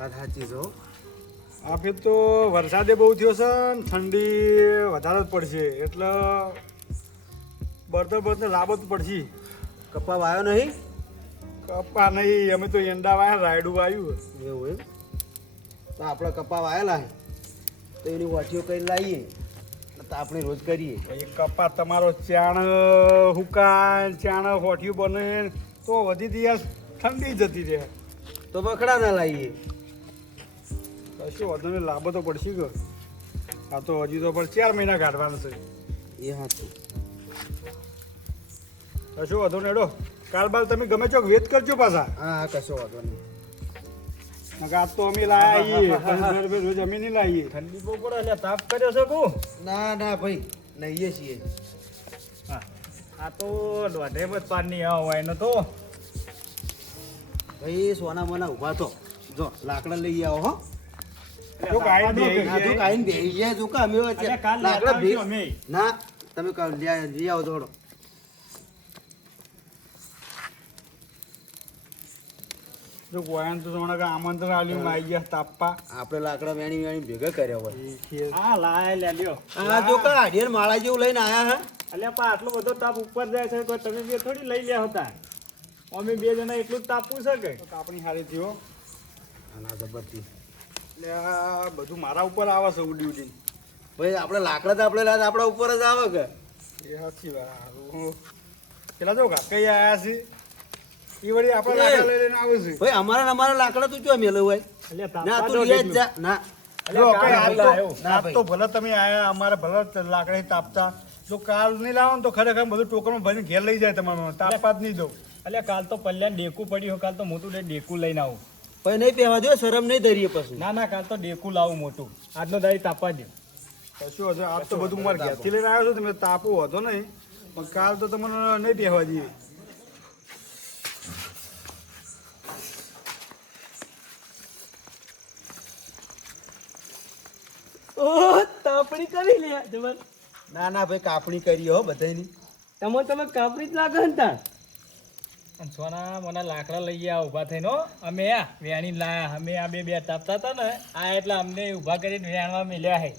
વાત સાચી છો આપે તો વરસાદે બહુ થયો છે ને ઠંડી વધારે જ પડશે એટલે બળતર બળતર લાભ જ પડશે. કપા વાયો નહીં? કપા નહીં અમે તો એંડા વાયા રાયડું વાયું. એવું એમ? તો આપણે કપા વાયેલા તો એની વાટીઓ કરી લાવીએ તો આપણે રોજ કરીએ. એ કપા તમારો ચાણ હુકાય ચાણ હોઠિયું બને તો વધી દિવસ ઠંડી જતી રહે. તો બખડા ના લાવીએ કશું વાંધો નહીં લાભ તો પડશે કે આ તો હજી તો પણ ચાર મહિના કાઢવાનું છે. એ સાચું કશું વાંધો નહીં એડો કાલ બાલ તમે ગમે ચોક વેત કરજો પાછા. હા હા કશો વાંધો નહીં. આજ તો અમે લાયા આવીએ રોજ અમે નહીં લાવીએ. ઠંડી બહુ પડે એટલે તાપ કર્યો છે કુ ના ના ભાઈ નહીએ છીએ. આ તો દોઢે બધ પારની આવ હોય એનો તો. ભાઈ સોના મોના ઊભા તો. જો લાકડા લઈ આવો હો. ના લાકડા લેતા ભે- આવજો અમે. ના તમે કાલ લઈ લઈ આવો થોડો જો ગોયાન તો તમને કાંઈ આમંત્રણ આલ્યું આવી ગયા તાપવા આપણે લાકડા વેણી વેણી ભેગા કર્યા હોય. હા લાય લે લ્યો. આ જો કા માળા જેવું લઈને આયા હે. અલ્યા પણ આટલો બધો તાપ ઉપર જાય છે કોઈ તમે બે થોડી લઈ લ્યા હતા. અમે બે જણા એટલું જ તાપવું છે કે? આપણી સારી થયો આના જબરથી એટલે આ બધું મારા ઉપર આવે છે ઉડી ભાઈ આપણે લાકડા તો આપણે આપણા ઉપર જ આવે કે? એ સાચી વાત. પેલા જો કાકઈ આવ્યા છે એ વળી આપણે. લાકડા લઈ લઈને આવે છે. ભાઈ અમારા અમારા લાકડા તું ચો મેલું હોય? ના તું દો જ જા. ના. તો ભલે તમે આયા અમારે ભલે લાકડી તાપતા. જો કાલ નહીં લાવો ને તો ખરેખર બધું ટોકરમાં ભરીને ઘેર લઈ જાય તમારું. તાપવા જ નહીં દઉં. અલ્યા કાલ તો પલ્યાને ડેકું પડ્યું કાલ તો મોટું ડેકું લઈને આવું. ભાઈ નહીં પહેવા દો શરમ નહીં ધરીએ પછી. ના ના કાલ તો ડેકું લાવું મોટું. આજનો દાડી તાપવા દે કશું હજુ આજ તો બધું મારે ઘેરથી લઈને આવ્યો છો તમે તાપો હતો નહીં. પણ કાલ તો તમને નહીં પહેવા દઈએ. ઓહ તાપણી કરી લે જબર. ના ના ભાઈ કાપણી કરી હો બધાની તમે તમે કાપડી જ લાગે ને તાર. અને સોના મને લાકડા લઈ ગયા ઊભા થઈને. અમે આ વેણી લાયા અમે આ બે બે તાપતા હતા ને આ એટલે અમને ઊભા કરીને વેણવા મળ્યા હે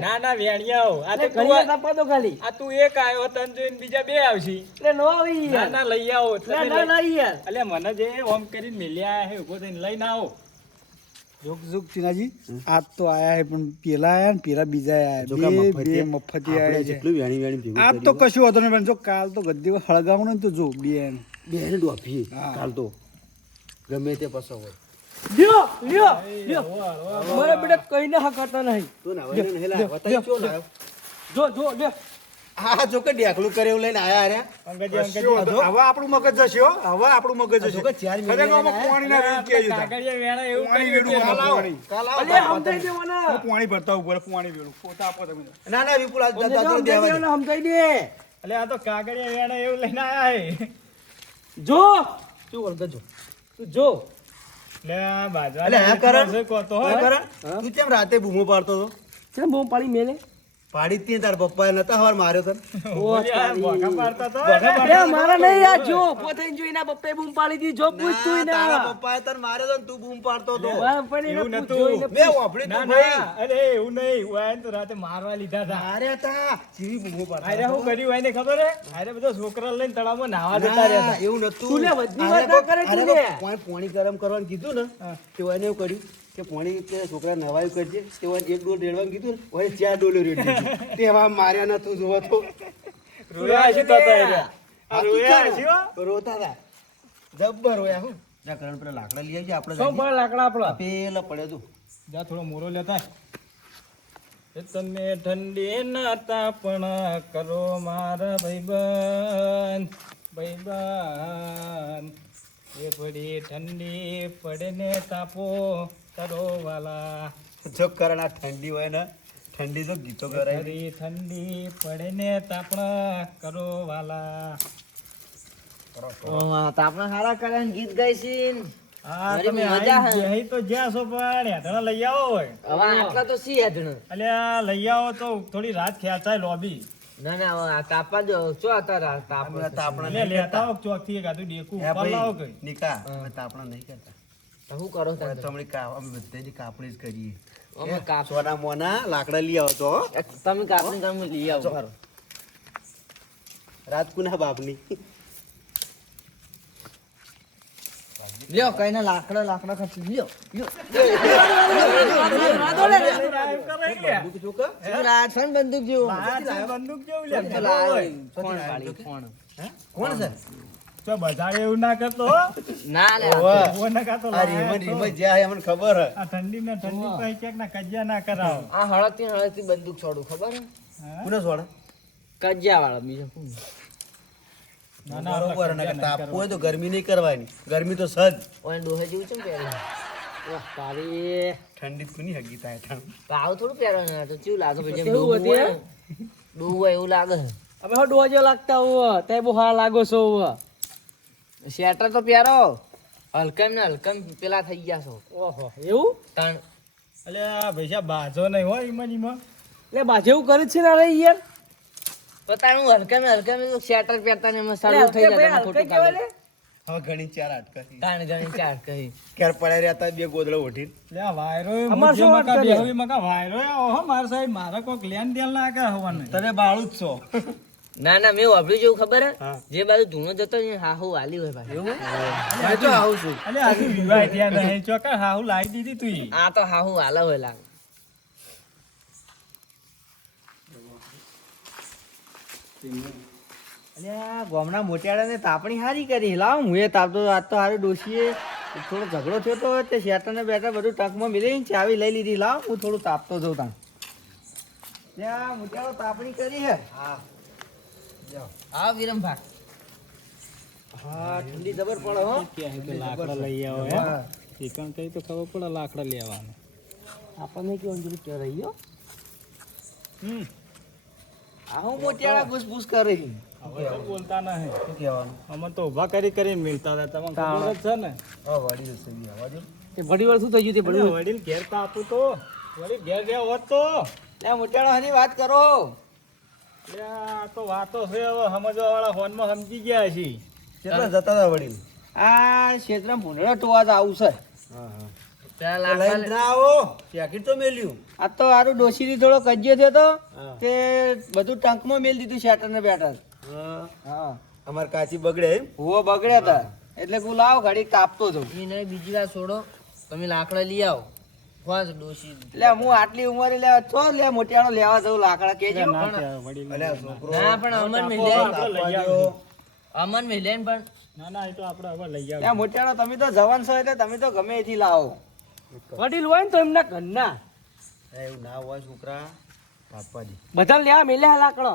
ના ના વેણિયા આવો. આ તો આ- તો ખાલી. આ તું એક આવ્યો તન જોઈને બીજા બે આવશે. એટલે નો આવી ના ના લઈ આવો. એટલે મને જે ઓમ કરીને મેલ્યા હે ઊભો થઈને લઈને આવો. જોક જોક ચિનાજી આજ તો આયા હે પણ પેલા આયા ને પેલા બીજા આયા બે બે મફતી આયા છે. જેટલું વેણી વેણી ભેગું આજ તો કશું હતો નહીં પણ જો કાલ તો ગદ્દી હળગાવું ને તો જો બે બે બેન ડોફી કાલ તો. ગમે તે પસો હોય. લ્યો લ્યો લ્યો. મારા બેટા કઈ ના હકતા નહીં. તું ના હોય ને હેલા વતાઈ જો જો લ્યો. આ જો કે ડેકલું કરે એવું લઈને આયા રે. અંગજી અંગજી હવે આપણું મગજ જશે હો હવે આપણું મગજ જશે જો કે ચાર ખરેખર કહે કાગળિયા વેણા એવું પાણી વેડું કે કાલ આવો. કાલ આવો અલે સમજાઈ દે મને હું પાણી ભરતા ઉપર પાણી વેડું. પોતા આપો તમે. ના ના વિપુલ આજ દાદા દેવા ને સમજાઈ દે એટલે આ તો કાગળિયા વેણા એવું લઈને આયા હે. જો. શું બોલતો જો? તું જો. લે બાજવા લે હા કરણ. તો હોય. કરણ તું કેમ રાતે બૂમો પાડતો હતો? કેમ બહુ પાડી મેલે? પાડી તી તાર પપ્પાએ નતા હવાર માર્યો તને? મારા નહીં યાર જો ઊભો થઈને જોઈને પપ્પાએ બૂમ પાડી દી જો પૂછ તું ના, તારા પપ્પાએ તને માર્યો તો તું બૂમ પાડતો તો. એવું નતું. મે મેં તું ભાઈ. અરે એવું નહીં હું આયા તો રાતે મારવા લીધા હતા. અરે તા. જીવી બૂમો પાડતા અરે હું કર્યું એને ખબર હે? અરે બધા છોકરા લઈને તળાવમાં નાવા જતા ના, રહ્યા એવું નતું. તું લે, વધની વાત કરે તું લે. પોણી ગરમ કરવાનું કીધું ને તો એને એવું કર્યું. કે પોણી કે છોકરા નવાયું કરજે. તે એક ડોલ રેડવાનું કીધું ને ઓય ચાર ડોલો રેડી તેવા માર્યા નતું જોવો તો. રોયા છે તો. રોતા હતા જબ્બર રોયા હું. જા કરણ પેલા લાકડા લઈ આવજે આપણે સૌ પર લાકડા આપણા? પેલા પડે તું. જા થોડો મોરો લેતા એ તમે ઠંડી ના તાપણ કરો મારા ભાઈબંધ ભાઈબંધ. એ પડી ઠંડી પડે ને તાપો. કરો વાલા. જો કરણ ઠંડી હોય ને ઠંડી તો ગીતો કરાય ઠંડી પડે ને તાપણા કરો વાલા. તાપણા સારા કરે ગીત ગાઈશીન હા તમે મજા હે. તો જ્યાં છો પણ હેઠળ લઈ આવો હોય. હવે આટલા તો સી હેઠળ અલ્યા લઈ આવો તો થોડી રાત ખેંચાય લોબી. ના ના તાપવા દો. તાપ તાપણા એટલે લેતા. આવો ચોકથી એકાદું ડેકું ઉપર લાવો કઈ નિકા તાપણા નહીં કરતા. શું કરો તમે કા- અમે બધાની કાપણી જ કરીએ. સોના મોના લાકડા લઈ આવો તો તમે કાપણી તમે લઈ આવો ચાલો. રાજકુના બાપની. લ્યો કઈ ના લાકડા લાકડા ખર્ચી લ્યો લ્યો. બંદૂક જેવું. બંદૂક જેવું. કોણ છે? તો બધાએ એવું ના કરતો ના લે ઓવે. ના કાતો આ લાયા રીમત તો. રીમત જ્યાં ખબર હે. આ ઠંડી ને ઠંડી પાસે ક્યાંક ના કજિયા ના કરાવો. આ હળદથી હળદથી બંદૂક છોડું ખબર હે? કોને સોડા કજિયા વાળા બીજા કોણ? ના, ના, બરોબર અને કજિયા હોય તો ગરમી નહીં કરવાની. ગરમી તો સજ. ઓય ડોહે જેવું છે ને? વાહ, તારી ઠંડી કોની હગી થાય ઠંડ. ભાવ થોડું પહેરવાનું તો કેવું લાગે? પછી ડોહું હોય ડોહું એવું લાગે? અમે હો ડોજો લાગતા હોય તે બહુ હા લાગો છો હોવ. શેટર તો પ્યારો. હલકમ ને હલકમ પેલા થઈ ગયા છો. ઓહો એવું? તણ. એટલે આ પૈસા બાજો નહીં હોય એમાં એટલે બાજે એવું કરે છે ને અરે યાર. પોતાનું હલકમ હલકમ તો શેટર પહેરતા ને એમાં સારું થઈ જાય ખોટું હવે ઘણી ચાર આટકા તાણ ઘણી ચાર કહી ક્યારે પડ્યા રહ્યા હતા બે ગોદળો ઉઠી લે વાયરો અમાર શું વાત મકા કરે? મકા વાયરો માર સાહેબ મારે કોક લેન દેન લાગે હવાને. તને બાળું જ છો. ના ના મેં વાપર્યું જેવું ખબર હે. જે બાજુ ધૂણો જતો ને હાહુ આલી હોય ભાઈ મેં તો આવું છું. અલે આ વિવાહ થયા નહીં ચોકર હાહુ લાવી દીધી તું આ તો હાહુ આલા હોય લાગે. અલ્યા ગામના મોટિયાળાને તાપણી હારી કરી. લાવ હું એ તાપતો આજ તો હારે ડોશીએ થોડો ઝઘડો થયો તો તે શેટર ને બેટર બધું ટકમાં મિલી ચાવી લઈ લીધી. લાવ હું થોડું તાપતો જઉં તાણ. ત્યાં મોટિયાળો તાપણી કરી હે. હા. વિરમ ભાગ. હા ઠંડી જબર પડે હો. કે લાકડા લઈ આવો હે. ચિકન કઈ તો ખબર પડે લાકડા લેવાનું આપણને કેવું અંજલિ કે રહ્યો હમ. આ હું મોટિયાળા ઘૂસપૂસ કરે છે. હવે તો બોલતા નહીં. શું કહેવાનું? અમે તો ઊભા કરી કરીને મિલતા હતા. તમને ખબર જ છે ને? હા વળી જશે બી આવા તે ઘડી શું થઈ ગયું તે અલે વડીલ ઘેર આપું તો. વળી ઘેર ગયા હોત તો. લે મોટિયાળા હની વાત કરો. આ તો વાતો છે હવે સમજવા વાળા ફોનમાં સમજી ગયા છે. કેટલા જતા હતા વડીલ? આ ક્ષેત્રમાં ભૂંડળો ટોવા જ હા હા. આ તો હારું ડોશીથી થોડો કજ્યો થયો તો તે બધું ટંકમાં મેલ દીધું શેટર ને બેટર. હા. હા. અમાર કાચી બગડે હુઓ બગડ્યા હતા. એટલે હું લાવ ઘડી કાપતો હતો એને બીજી વાર છોડો. તમે લાકડા લઈ આવો. વાંચ ડોસી લે હું આટલી ઉંમરે લેવા છો લે મોટિયાનો લેવા જવું લાકડા કેજો. ના ત્યાં છોકરો ના પણ અમન આવીશું. અમન મિલ્યા પણ ના ના એ તો આપણે હવે લઈ લે મોટિયાનો તમે તો જવાન છો એટલે તમે તો ગમે એથી લાવો. વડીલ હોય ને તો એમના ઘરના. એ એવું ના હોય છોકરા. બાપાજી. બધા લેવા મેલ્યા લાકડો.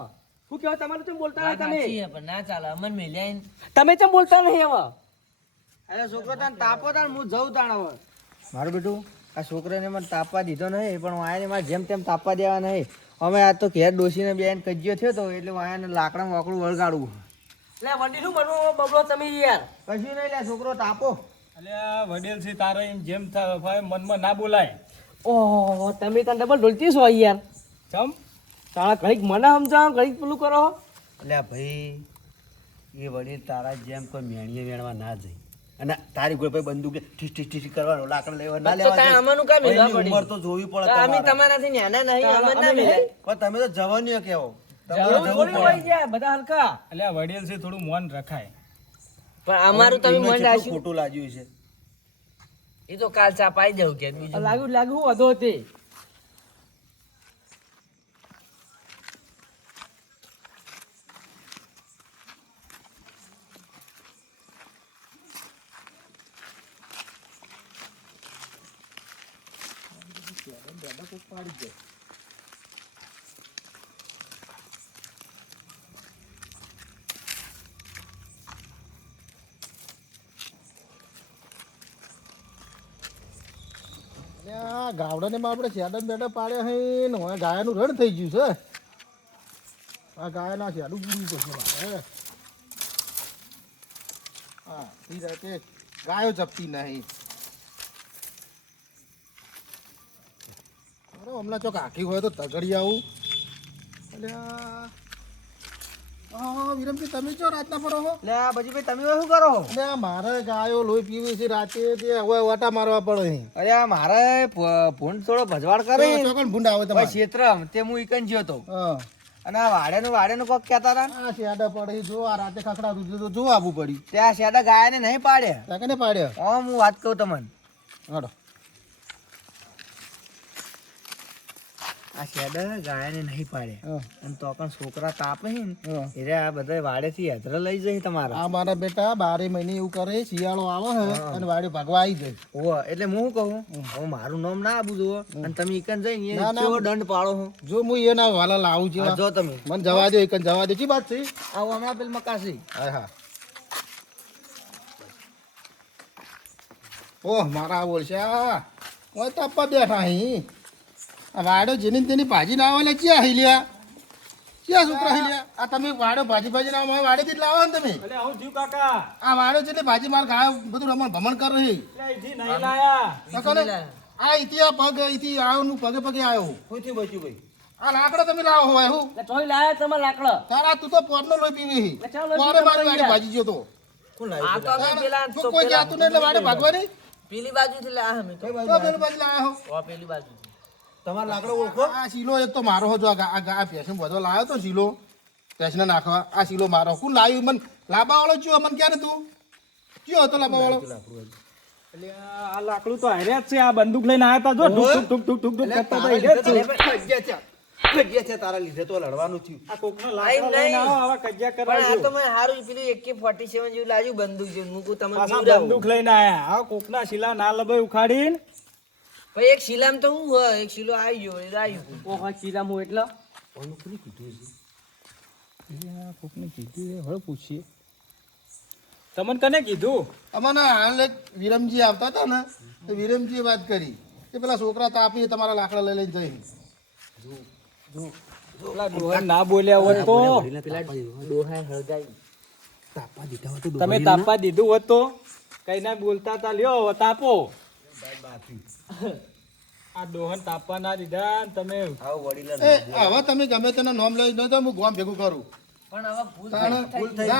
શું કહેવાય તમારે કેમ બોલતા નહીં પણ ના ચાલે અમન મિલ્યા તમે કેમ બોલતા નહીં હવે? અરે છોકરો તાન તાપો તાન હું જઉં તાણ હવે. મારું બેટું? આ છોકરાને મને તાપવા દીધો નહીં પણ વાયાને મારે જેમ તેમ તાપવા દેવા નહીં. અમે આ તો ઘેર ડોસીને બેન કજ્યો થયો તો એટલે વાયાને આને લાકડા વાકડું વળગાડવું લે વડી શું બનવું બબલો તમે યાર. કશું નહીં લે છોકરો તાપો. એટલે વડીલ છે તારે એમ જેમ થાય ભાઈ મનમાં ના બોલાય. ઓહો તમે તને ડબલ ઢોલતી છો યાર. ચમ? તારા ઘડીક મને સમજાવો ઘડીક પેલું કરો. એટલે ભાઈ એ વડીલ તારા જેમ કોઈ મેણીએ વેણવા ના જાય. અને તારી કોઈ ભાઈ બંદૂક ઠીસ ઠીસ ઠીસ કરવાનો. લાકડ લેવા ના લેવા તારે આમાંનું કામ ભાઈની પડી? ઉંમર તો જોવી પડે અમે તમારે. તમારાથી નાના નહીં તારા ના મિલે પણ તમે તો જવાનીઓ કેવો? જવું થોડી હોય ગયા બધા હલકા. અલ્યા વડીલ છે થોડું મન રખાય. પણ અમારું તમે મન રાખ્યું. ખોટું લાગ્યું છે? એ તો કાલ ચાપાઈ જવું કે બીજું. લાગ્યું લાગ્યું વધુ હતી. આ ગાવડાને માં આપણે શેડન બેડા પાડ્યા હે ને હવે ગાયનું રણ થઈ ગયું છે. આ ગાયના શેડું પૂરું પડશે મારે. હા ગાયો જપતી નહીં. હમણાં ચોક આખી હોય તો તગડી આવું. એટલે વિરમજી તમે ચો રાતના પડો હો? આ પછી તમે શું કરો છો? મારે ગાયો લોહી પીવી છે રાતે તે હવે વાટા મારવા પડે અરે આ મારે ભૂંડ થોડો ભજવાડ કરે ચોકન ભૂંડ આવે તમારે. ક્ષેત્ર તે હું ઈકન જ્યો તો. અને આ વાડેનું વાડેનું કોક કહેતા હતા આ શેડા પડે જો આ રાતે ખખડા રૂજે તો જો આવવું પડ્યું ત્યાં શેડા ગાયાને નહીં પાડ્યા ત્યાં કને પાડ્યા? હા હું વાત કહું તમને. હાડો આ શેડા ગાયને નહીં પાડે. અને તો પણ છોકરા તાપે હે ને એટલે આ બધા વાડેથી હેદરા લઈ જાય તમારા. આ મારા બેટા બારે મહિને એવું કરે શિયાળો આવે હે અને વાડે ભાગવા આવી જાય. ઓ એટલે હું કહું હવે મારું નામ ના આપું જો અને તમે એકન જઈને ના, ના. દંડ પાડો હું જો હું એના વાલા લાવું છું જો તમે. મને જવા દો એક જવા દો. ચી વાત છે? આવો હમણાં પેલ મકાસી. હા હા. ઓહ મારા બોલશે ઓય તાપા બેઠા અહીં વાડો જેની તેની ભાજી લાવવા આવે ક્યાં હિલ્યા ક્યાં છોકરા હિલ્યા આ તમે વાડો ભાજી ભાજી લાવો આવે વાડે થી લાવો ને તમે? એટલે કાકા. આ વાડો છે ને ભાજી માર ખાવ બધું રમણ ભમણ કરે રહી એટલે અહીંથી નહીં લાયા. નકર આ પગ ઇતિ આવ્યો નું પગે પગે આવ્યો થયું બચ્યું ભાઈ? આ લાકડો તમે લાવો હોય હું તોય લાયા તમે લાકડા. તારા તું તો પોરનો લોહી પીવી ચાલો મારે વાડે ભાજી ગયો તો આ તો પેલા? તું કોઈ જાતું નહીં એટલે વાડે ભાગવાની? પેલી લાયા અમે તો. બાજુ લાયા હો પેલી બાજુ તમારો લાકડો ઓળખો? આ શીલો એક તો મારો હો આ ગા- પેશન બધો લાવ્યો તો શીલો. પેશને નાખવા. આ શીલો મારો. કોણ લાવ્યું મન લાંબા વાળો ચિયો મન ક્યારે તું? ચિયો હતો લાંબા વાળો એટલે આ લાકડું તો હાર્યા જ છે. આ બંદૂક લઈને આવ્યા હતા જો. ઠુક ઠુક ઠુક ઠુક કરતા હતા. કજ્યા છે. તારા લીધે તો લડવાનું થયું. આ કોકનો લાઈન લાકડો લઈને નહીં. આવો આવા કજિયા કરવા આ તો. મને હારું પેલું 47 જેવું લાગ્યું બંદૂક જેવું. મૂકું તમે બંદૂક લઈને આયા. આ કોકના શીલા ના લબાઈ ઉખાડીને. ભાઈ એક શીલામ તો હું હોય એક શીલો આવી ગયો એટલે આવ્યું ઓહો ચીલામ હું એટલે? તમને કને કીધું? અમાને હાલ વિરમજી આવતા હતા ને તો વિરમજીએ વાત કરી. કે પેલા છોકરા તાપી તમારા લાકડા લઈ લઈને જઈ પેલા ડોહા ના બોલ્યા હોત તો. તમે તાપવા દીધું હોત તો કઈ ના બોલતા તા લ્યો તાપો. તાપો આ દોહન તાપવા ના દીધા તમે આવો વડીલા એ હવે તમે ગમે તેના નામ લઈ દો તો હું ગોમ ભેગું કરું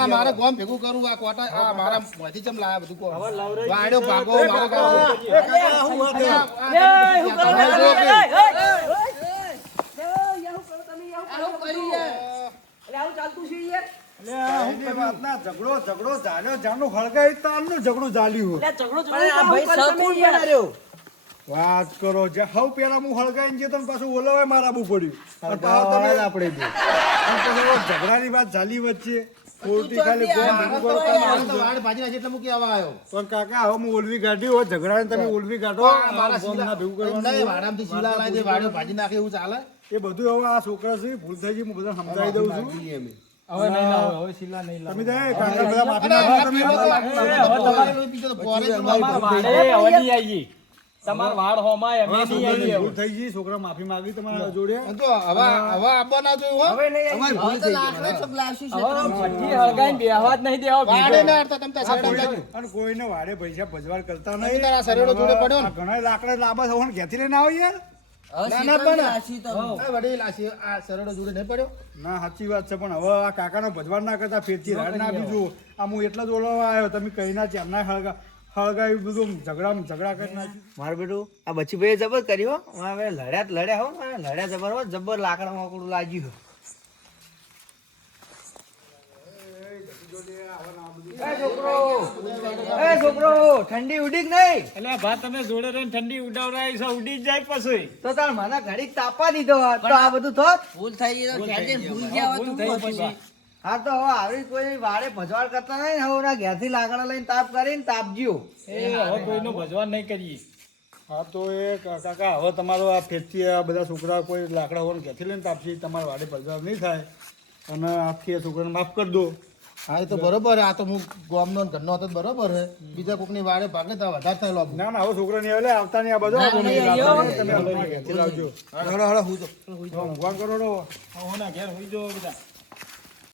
મારે ગોમ ભેગું આ કોટા આ મારા મોંથી ચમ લાયા બધું વાડ્યો ભાગો મારો ઝઘડો ઝઘડો ઝાલ્યો જાનું હળગાઈ તારનું ઝઘડો ઝઘડો વાત કરો જે. હવ પેલા હું હળગાઈને જે તમે પાછું ઓલવાય મારા આબુ પડ્યું. અને પાછા તમે આપણે ઝઘડાની વાત ચાલી વચ્ચે. ખોટી ખાલી તમે વાડ ભાજી નાખી એટલે હું કહેવા આવ્યો? પણ કાકા હવે હું ઓલવી કાઢી હોય ઝઘડાને તમે ઓલવી કાઢો મારા ગોમ ભેગું કરવાનું નહીં, વાડામાંથી શીલા વાડો ભાજી નાખે એવું ચાલે? એ બધું હવે આ છોકરા છે ભૂલ થઈ ગઈ હું બધા સમજાવી દઉં છું. હવે નહીં લાવો હવે શીલા નહીં લાવો. તમે જાય કાકા બધા માફી અને તમે પીલો તો લાગતો એ, હવે તમારે- લોહી પીતો તો પોરે જ તમાર લોહી વાડે હવે નહીં આવીએ તમાર વાળ હોમાય અમે નહીં આવીએ ભૂલ થઈ ગઈ છોકરા માફી માંગી તમારા જોડે. તો હવે હવે આબો ના જોયું હો. હવે તો લાકડા ચોક લાવશું છે હવે ભઠ્ઠી હળગાઈ બેહવા જ નહીં દેવા વાડે ના અડતા તમે તાર સાઈડ અને કોઈને વાડે પૈસા ભજવાડ કરતા નહીં. તારા સરેડો જોડે પડ્યો ને. ઘણા લાકડા લાંબા થવાનું ઘેતી લઈને આવો યાર? ના, ના, પણ- આ આ જોડે નહીં પડ્યો. ના સાચી વાત છે પણ હવે આ કાકાનો ભજવાડ ના કરતા ફેરથી રાડ ના બીજું આ હું એટલા જ ઓલવા આવ્યો તમે કઈ ના એમના હળગા હળગાવી બધું ઝઘડા ઝઘડા કરી નાખ્યું. મારું બેટું આ બચ્ચી ભાઈ જબર કર્યો હો. હવે લડ્યા લડ્યા હો લડ્યા જબર હો જબર લાકડા મોકળું લાગ્યું છોકરો ઠંડી ઉડી નહીં. નહીં એટલે ભા તમે જોડે રહીને ઠંડી ઉડાવડાવી છે ઉડી જ જાય પછી. તો તાર મને ઘડીક તાપા દીધો તો આ બધું થોત. ભૂલ થઈ ગઈ ભૂલ ગયા ભૂલ થઈ પછી. હા તો હવે આવી કોઈ વાડે ભજવાડ કરતા નહીં ને હવે ઓલા ઘેરથી લાકડા લઈને તાપ કરીને તાપજો એ હવે કોઈનો ભજવાડ નહીં કરીએ હા તો એ કાકા હવે તમારો આ ફેરથી આ બધા છોકરા કોઈ લાકડા હોવાનું ઘેરથી લઈને તાપશે તમારા વાડે ભજવાડ નહીં થાય અને આખી એ છોકરાને માફ કરી દો હા એ તો બરોબર આ તો હું ગામનો ધંધો ઘરનો હતો બરોબર હે બીજા કોકની વાડે ભાગે તો વધારે થયેલો આપણો. ના ના હવે છોકરા નહીં આવે આવતા નહીં આ બધો તમે લાવજો હળો હળો હું તો ભગવાન કરો હો હોના ઘેર હોઈ જો બધા